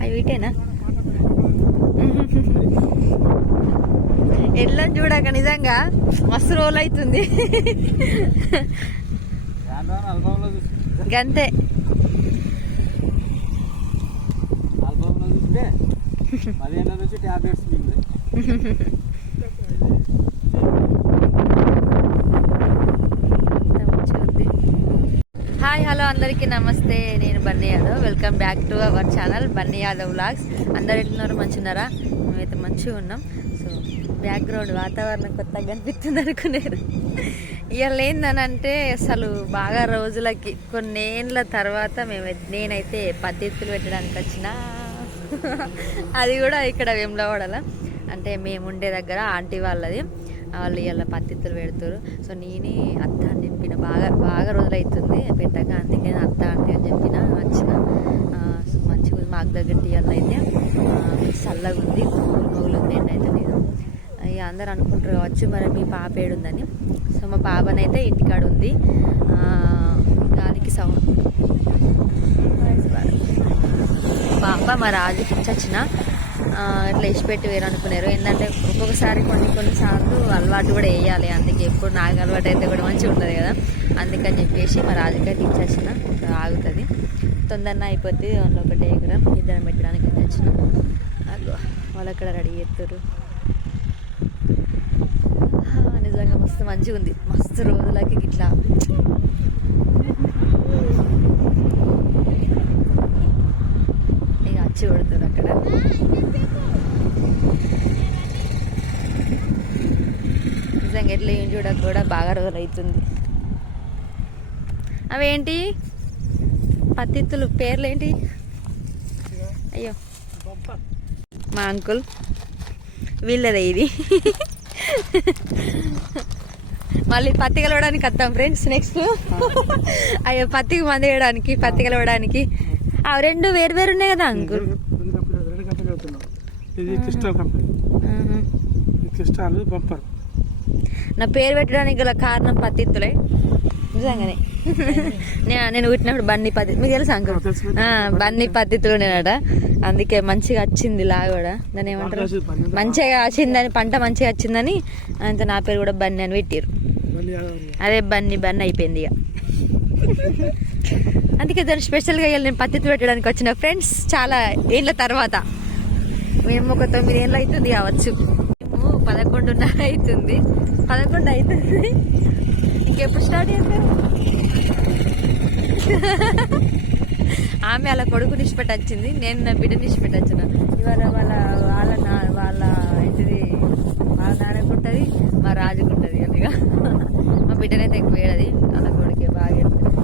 అవి వీటేనా ఎట్లా చూడక నిజంగా మస్తు రోజులు అవుతుంది. గంతే హాయ్ హలో అందరికీ నమస్తే. నేను Bunny Yadav. Welcome back to our channel Bunny Yadav vlogs. అందరు ఎట్లున్నారు? మంచిన్నారా? మేమైతే మంచిగా ఉన్నాం. సో బ్యాక్గ్రౌండ్ వాతావరణం కొత్తగా కనిపిస్తుంది అనుకున్నారు. ఇవాళ ఏందనంటే అసలు బాగా రోజులకి కొన్నేళ్ళ తర్వాత నేనైతే పద్ధతులు పెట్టడానికి వచ్చిన అది కూడా ఇక్కడ వేములవాడలో, అంటే మేము ఉండే దగ్గర ఆంటీ వాళ్ళది. వాళ్ళు ఇవాళ పత్తిత్తులు పెడతారు. సో నేనే అత్త అని చెప్పిన, బాగా రోజులు అవుతుంది పెట్టాక, అందుకే అత్త ఆంటీ అని చెప్పిన వచ్చిన. మంచిగా మాకు దగ్గర ఇవాళ అయితే చల్లగా ఉంది, మొగులు ఉంది. అయితే నేను ఇక అందరు అనుకుంటారు కావచ్చు మరి మీ పాప ఏడుందని. సో మా పాపనైతే ఇంటికాడ ఉంది. గాలికి సౌండ్ పాప మా రాజుకి ఇచ్చొచ్చిన ఇట్లా ఇచ్చిపెట్టి వేరు అనుకున్నారు. ఏంటంటే ఒక్కొక్కసారి కొన్నిసార్లు అలవాటు కూడా వేయాలి. అందుకే ఎప్పుడు నాకు అలవాటు అయితే కూడా మంచిగా ఉంటుంది కదా, అందుకని చెప్పేసి మా రాజుకైతే ఇచ్చొచ్చిన. ఆగుతుంది, తొందరగా అయిపోతుంది. ఒకటే ఎకరం ఇద్దరం పెట్టడానికి అయితే వచ్చిన. వాళ్ళు అక్కడ రెడీ చేస్తారు. నిజంగా మస్తు మంచిగా ఉంది. మస్తు రోజులకి ఇట్లా ఇక వచ్చి కొడుతుంది అక్కడ. నిజంగా ఎట్లా ఏం చూడక కూడా బాగా రోజులు అవుతుంది. అవేంటి పత్తిత్తులు పేర్లేంటి? అయ్యో మా అంకుల్ వీళ్ళదే ఇది. మళ్ళీ పత్తి కలవడానికి వస్తాం ఫ్రెండ్స్ నెక్స్ట్. అయ్యో పత్తికి మంది వేయడానికి, పత్తి కలవడానికి. రెండు వేరు వేరు ఉన్నాయి కదా అంకుల్. నా పేరు పెట్టడానికి గల కారణం పత్తిత్తులే నిజంగానే. నేను పుట్టినప్పుడు బన్నీ పత్తి, మీకు తెలుసా అంకుల్? బన్నీ పత్తిత్తులు నేనట. అందుకే మంచిగా వచ్చింది లా కూడా, దాన్ని ఏమంటారు, మంచిగా వచ్చిందని, పంట మంచిగా వచ్చిందని అంత నా పేరు కూడా బన్నీ అని పెట్టారు. అదే బన్నీ అయిపోయింది ఇక. అందుకే దాన్ని స్పెషల్గా నేను పత్తిత్తు పెట్టడానికి వచ్చిన ఫ్రెండ్స్. చాలా ఏళ్ళ తర్వాత, మేము ఒక 9 ఏళ్ళు అవుతుంది కావచ్చు. మేము 11:30 అవుతుంది. 11 అవుతుంది. ఇంకెప్పుడు స్టార్ట్ చేస్తారు? ఆమె అలా కొడుకుని ఇష్టపెట్టి వచ్చింది, నేను నా బిడ్డని ఇష్టపెట్టి వచ్చిన. ఇవాళ వాళ్ళ ఏంటిది, వాళ్ళ నాన్నకు ఉంటుంది, మా రాజుకు ఉంటుంది. అందుగా మా బిడ్డనైతే ఎక్కువ వేయడది. వాళ్ళ కొడుకే బాగా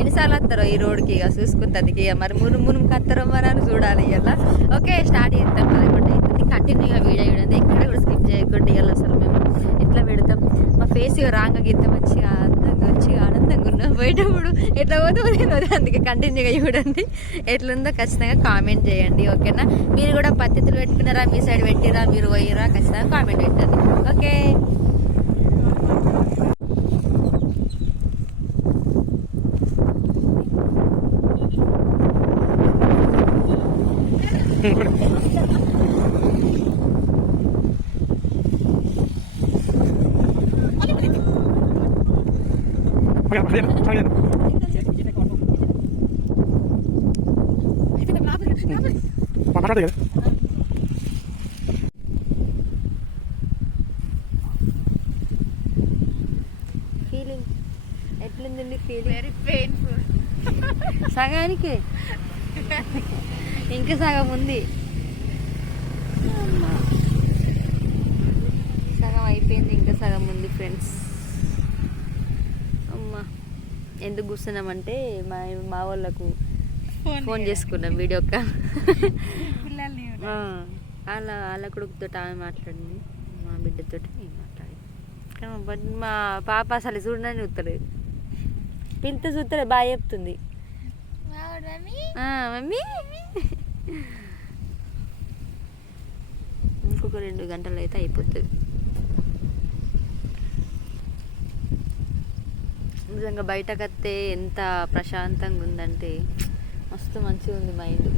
ఎన్నిసార్లు వస్తారో ఈ రోడ్కి ఇక చూసుకుంటుంది. ఇక మరి మునుమునుకి వస్తారో మరి అని చూడాలి. ఇలా ఓకే స్టార్ట్ చేస్తాం. 11 అవుతుంది. కంటిన్యూగా వీడియో చూడండి, ఎక్కడ కూడా స్కిప్ చేయకుండా. ఇవాళ అసలు మేము ఎట్లా పెడతాం, మా ఫేస్ రాంగ ఇంత మంచిగా ఆనందంగా ఉన్నాం. పోయేటప్పుడు ఎట్లా పోతే అందుకే కంటిన్యూగా చూడండి. ఎట్లుందో ఖచ్చితంగా కామెంట్ చేయండి, ఓకేనా? మీరు కూడా పద్ధతులు పెట్టుకున్నారా, మీ సైడ్ పెట్టిరా, మీరు పోయిరా, ఖచ్చితంగా కామెంట్ పెట్టండి, ఓకే? ఫీలింగ్ ఎట్లుందండి? Feeling very painful. సగానికి ఇంకా సగం ఉంది. సగం అయిపోయింది, ఇంకా సగం ఉంది ఫ్రెండ్స్. అమ్మా ఎందుకు కూర్చున్నామంటే మా వాళ్ళకు ఫోన్ చేసుకున్నాం, వీడియో కాల్. వాళ్ళ కొడుకుతో ఆమె మాట్లాడింది, మా బిడ్డతో నేను మాట్లాడింది. బట్ మా పాప అసలు చూడని చూస్తలేదు, పిల్లతో చూస్తలే, బాగా చెప్తుంది మమ్మీ. ఇంకొక 2 గంటలు అయితే అయిపోతుంది. నిజంగా బయటకు వస్తే ఎంత ప్రశాంతంగా ఉందంటే మస్తు మంచిగా ఉంది మైండ్.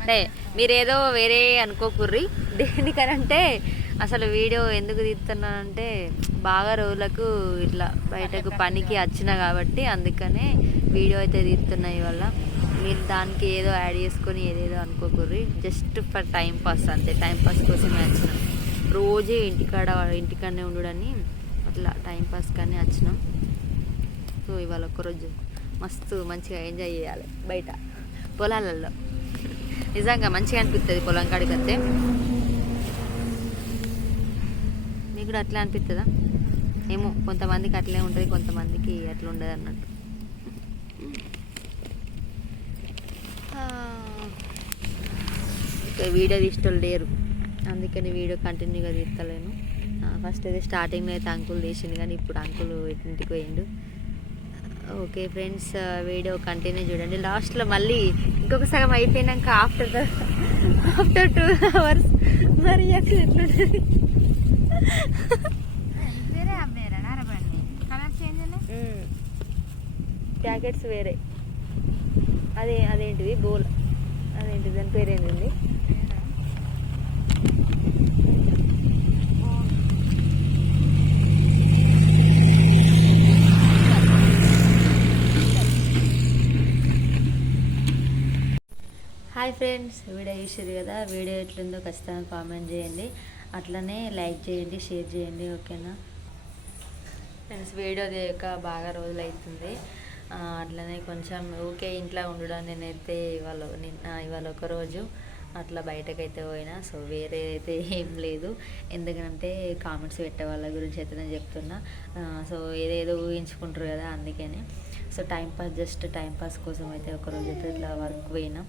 అంటే మీరేదో వేరే అనుకోకుర్రి, దేనికనంటే అసలు వీడియో ఎందుకు తీస్తున్నానంటే బాగా రోజులకు ఇట్లా బయటకు పనికి వచ్చిన కాబట్టి అందుకనే వీడియో అయితే తీస్తున్నాయి వల్ల. మీరు దానికి ఏదో యాడ్ చేసుకొని ఏదేదో అనుకోకుర్రి, జస్ట్ ఫర్ టైం పాస్ అంతే. టైం పాస్ కోసమే వచ్చినాం. రోజే ఇంటికాడనే ఉండడని అట్లా టైం పాస్ కానీ వచ్చినాం. సో ఇవాళ ఒక్కరోజు మస్తు మంచిగా ఎంజాయ్ చేయాలి బయట పొలాలలో. నిజంగా మంచిగా అనిపిస్తుంది పొలం కాడికి వస్తే. మీకు కూడా అట్లా అనిపిస్తుందా ఏమో, కొంతమందికి అట్లే ఉంటుంది, కొంతమందికి అట్లా ఉండదు అన్నట్టు. ఇంకా వీడియో తీసేటోళ్ళు లేరు, అందుకని వీడియో కంటిన్యూగా తీస్తలేను. ఫస్ట్ అయితే స్టార్టింగ్లో అయితే అంకుల్ తీసిండు, కానీ ఇప్పుడు అంకుల్ ఇంటికి పోయిండు. ఓకే ఫ్రెండ్స్, వీడియో కంటిన్యూ చూడండి. లాస్ట్లో మళ్ళీ ఇంకొక సగం అయిపోయినాక ఆఫ్టర్ 2 hours మరి అక్కడ ఎట్లుంటుంది. ప్యాకెట్స్ వేరే, అదేంటిది బోల్, అదేంటిది దాని పేరేంటి? హాయ్ ఫ్రెండ్స్, వీడియో చూసారు కదా. వీడియో ఎట్లుందో ఖచ్చితంగా కామెంట్ చేయండి, అట్లనే లైక్ చేయండి, షేర్ చేయండి. ఓకేనా ఫ్రెండ్స్, వీడియో చేయక బాగా రోజులు అవుతుంది. అట్లనే కొంచెం ఊకే ఇంట్లో ఉండడం. నేనైతే ఇవాళ ఒకరోజు అట్లా బయటకైతే పోయినా. సో వేరే అయితే ఏం లేదు, ఎందుకంటే కామెంట్స్ పెట్టే వాళ్ళ గురించి అయితే నేను చెప్తున్నా. సో ఏదేదో ఊహించుకుంటారు కదా, అందుకనే. సో జస్ట్ టైంపాస్ కోసం అయితే ఒకరోజు అయితే ఇట్లా వర్క్ పోయినా,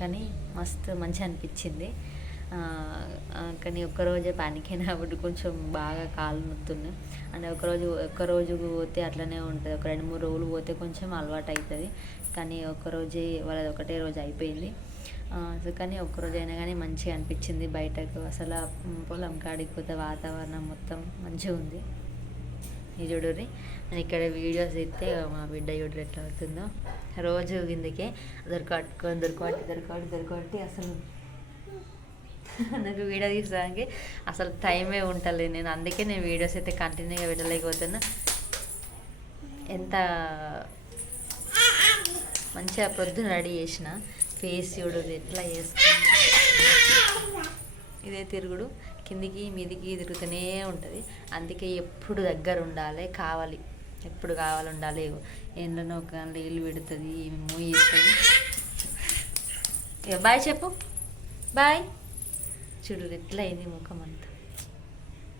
కానీ మస్తు మంచిగా అనిపించింది. కానీ ఒక్కరోజే పనికైనా కాబట్టి కొంచెం బాగా కాళ్ళు నొత్తున్నాయి. అంటే ఒక్కరోజు పోతే అట్లనే ఉంటుంది, ఒక 2-3 రోజులు పోతే కొంచెం అలవాటు అవుతుంది. కానీ ఒక్కరోజే వాళ్ళది ఒకటే రోజు అయిపోయింది. సో కానీ ఒక్కరోజు అయినా కానీ మంచిగా అనిపించింది. బయటకు అసలు పొలం కాడికి పోతే వాతావరణం మొత్తం మంచిగా ఉంది. ఈ చూడుర్రి, నేను ఇక్కడ వీడియోస్ ఇస్తే మా బిడ్డ చూడరు ఎట్లా అవుతుందో. రోజు కిందకే దొరకబట్టి అసలు నాకు వీడియో తీసడానికి అసలు టైమే ఉంటుంది. అందుకే నేను వీడియోస్ అయితే కంటిన్యూగా పెట్టలేకపోతున్నా. ఎంత మంచిగా పొద్దున రెడీ చేసిన ఫేస్ చూడు ఎట్లా చేసుకున్నా. ఇదే తిరుగుడు కిందికి మీదికి తిరుగుతూనే ఉంటుంది. అందుకే ఎప్పుడు దగ్గర కావాలి, ఎప్పుడు ఉండాలి. ఎండనో ఒక నీళ్ళు పెడుతుంది, మూయి ఇస్తుంది. ఇక బాయ్ చెప్పు, బాయ్. చూడు ఎట్లా అయింది ముఖం అంతా,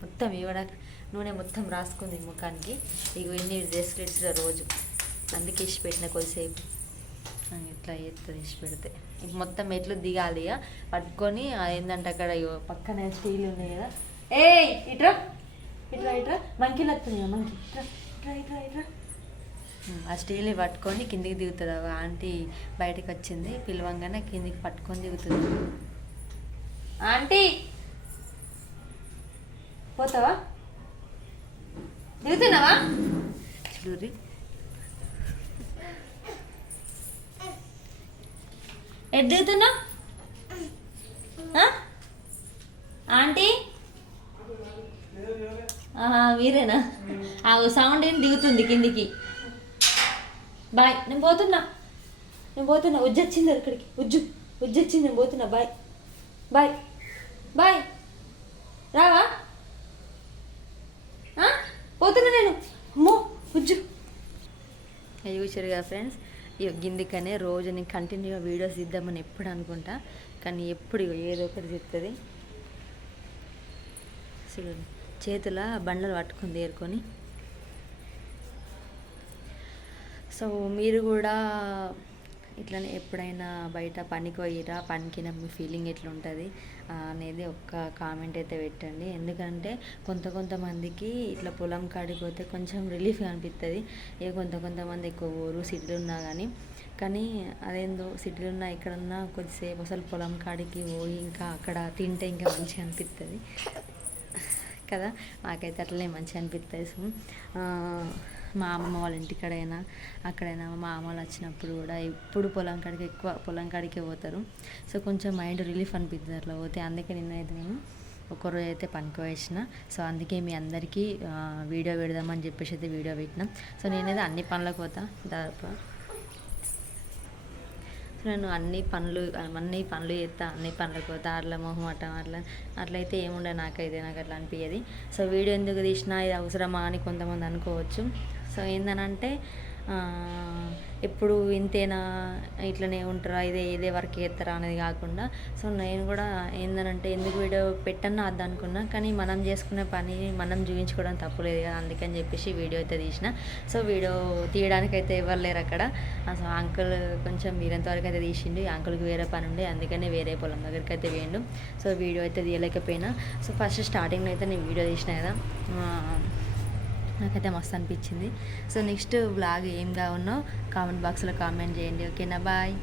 మొత్తం ఇవ్వడా నూనె మొత్తం రాసుకుంది ముఖానికి. ఇక ఎన్ని డ్రెస్లు రోజు, అందుకే ఇష్ట పెట్టిన కొద్దిసేపు ఇట్లా ఎత్తుంది. ఇష్ట పెడితే ఇక మొత్తం ఎట్లు దిగాలి. ఇక పట్టుకొని ఏంటంటే అక్కడ పక్కన స్టీల్ ఉన్నాయి కదా. ఇట్రా ఇట్రా ఇట్రా మంకీలు వస్తున్నాయి, మంకీ ఇట్రా ఇట్రా ఇట్రా. ఆ స్టీల్ని పట్టుకొని కిందికి దిగుతుంది. ఆంటీ బయటకు వచ్చింది, పిలవంగానే కిందికి పట్టుకొని దిగుతుంది. ఆంటీ పోతావా, దిగుతున్నావా? చూడుర్రి ఎటు దిగుతున్నా ఆంటీ? మీరేనా? ఆ సౌండ్ ఏం దిగుతుంది కిందికి. బాయ్, నేను పోతున్నా ఉజ్జు వచ్చింది ఇక్కడికి. ఉజ్జు వచ్చింది, నేను పోతున్నా. Bye bye bye. రావా? పోతున్నా నేను. అమ్మో ఉజ్జు. అది చూసారు కదా ఫ్రెండ్స్, గిందికనే రోజు నేను కంటిన్యూగా వీడియోస్ ఇద్దామని ఎప్పుడు అనుకుంటా, కానీ ఎప్పుడు ఏదో ఒకటి చెప్తుంది. చేతుల బండలు పట్టుకొని ఏరుకొని. సో మీరు కూడా ఇట్లనే ఎప్పుడైనా బయట పనికి పోయిరా, పనికి మీ ఫీలింగ్ ఎట్లుంటుంది అనేది ఒక్క కామెంట్ అయితే పెట్టండి. ఎందుకంటే కొంతమందికి ఇట్లా పొలం కాడికి పోతే కొంచెం రిలీఫ్గా అనిపిస్తుంది. ఇక కొంతమంది ఎక్కువ ఊరు సిటీలు ఉన్నా కానీ అదేందో సిటీలు ఉన్నా ఎక్కడున్నా కొద్దిసేపు అసలు పొలం కాడికి పోయి ఇంకా అక్కడ తింటే ఇంకా మంచిగా అనిపిస్తుంది. కదా, నాకైతే అట్లనే మంచిగా అనిపిస్తుంది. మా అమ్మమ్మ వాళ్ళ ఇంటికాడైనా అక్కడైనా మా అమ్మ వాళ్ళు వచ్చినప్పుడు కూడా ఎప్పుడు పొలం కాడికే పోతారు. సో కొంచెం మైండ్ రిలీఫ్ అనిపిస్తుంది అట్లా పోతే. అందుకే నిన్నైతే నేను ఒకరోజు అయితే పనికి వేసిన. సో అందుకే మీ అందరికీ వీడియో పెడదామని చెప్పేసి అయితే వీడియో పెట్టినాం. సో నేనైతే అన్ని పనులకు పోతా దాదాపు. నేను అన్ని పనులు చేస్తా, అన్ని పనులకు పోతా. అట్లా మొహమాటం అట్లయితే ఏముండదు నాకైతే, నాకు అట్లా అనిపించేది. సో వీడియో ఎందుకు తీసినా, ఇది అవసరమా అని కొంతమంది అనుకోవచ్చు. సో ఏందనంటే ఎప్పుడు ఇంతేనా, ఇట్లనే ఉంటారా, ఇదే వర్క్ చేస్తారా అనేది కాకుండా, సో నేను కూడా ఏందనంటే ఎందుకు వీడియో పెట్టన్నా అది అనుకున్నా, కానీ మనం చేసుకునే పని మనం చూపించుకోవడం తప్పులేదు కదా, అందుకని చెప్పేసి వీడియో అయితే తీసిన. సో వీడియో తీయడానికైతే ఎవరు లేరు అక్కడ. సో అంకుల్ కొంచెం వీరంత వరకు అయితే తీసిండు. అంకుల్కి వేరే పని ఉండే, అందుకని వేరే పొలం దగ్గరికి అయితే వేయండు. సో వీడియో అయితే తీయలేకపోయినా. సో ఫస్ట్ స్టార్టింగ్లో అయితే నేను వీడియో తీసిన కదా, నాకైతే మస్తు అనిపించింది. సో నెక్స్ట్ వ్లాగ్ ఏం కావాలో కామెంట్ బాక్స్లో కామెంట్ చేయండి. ఓకేనా, బాయ్.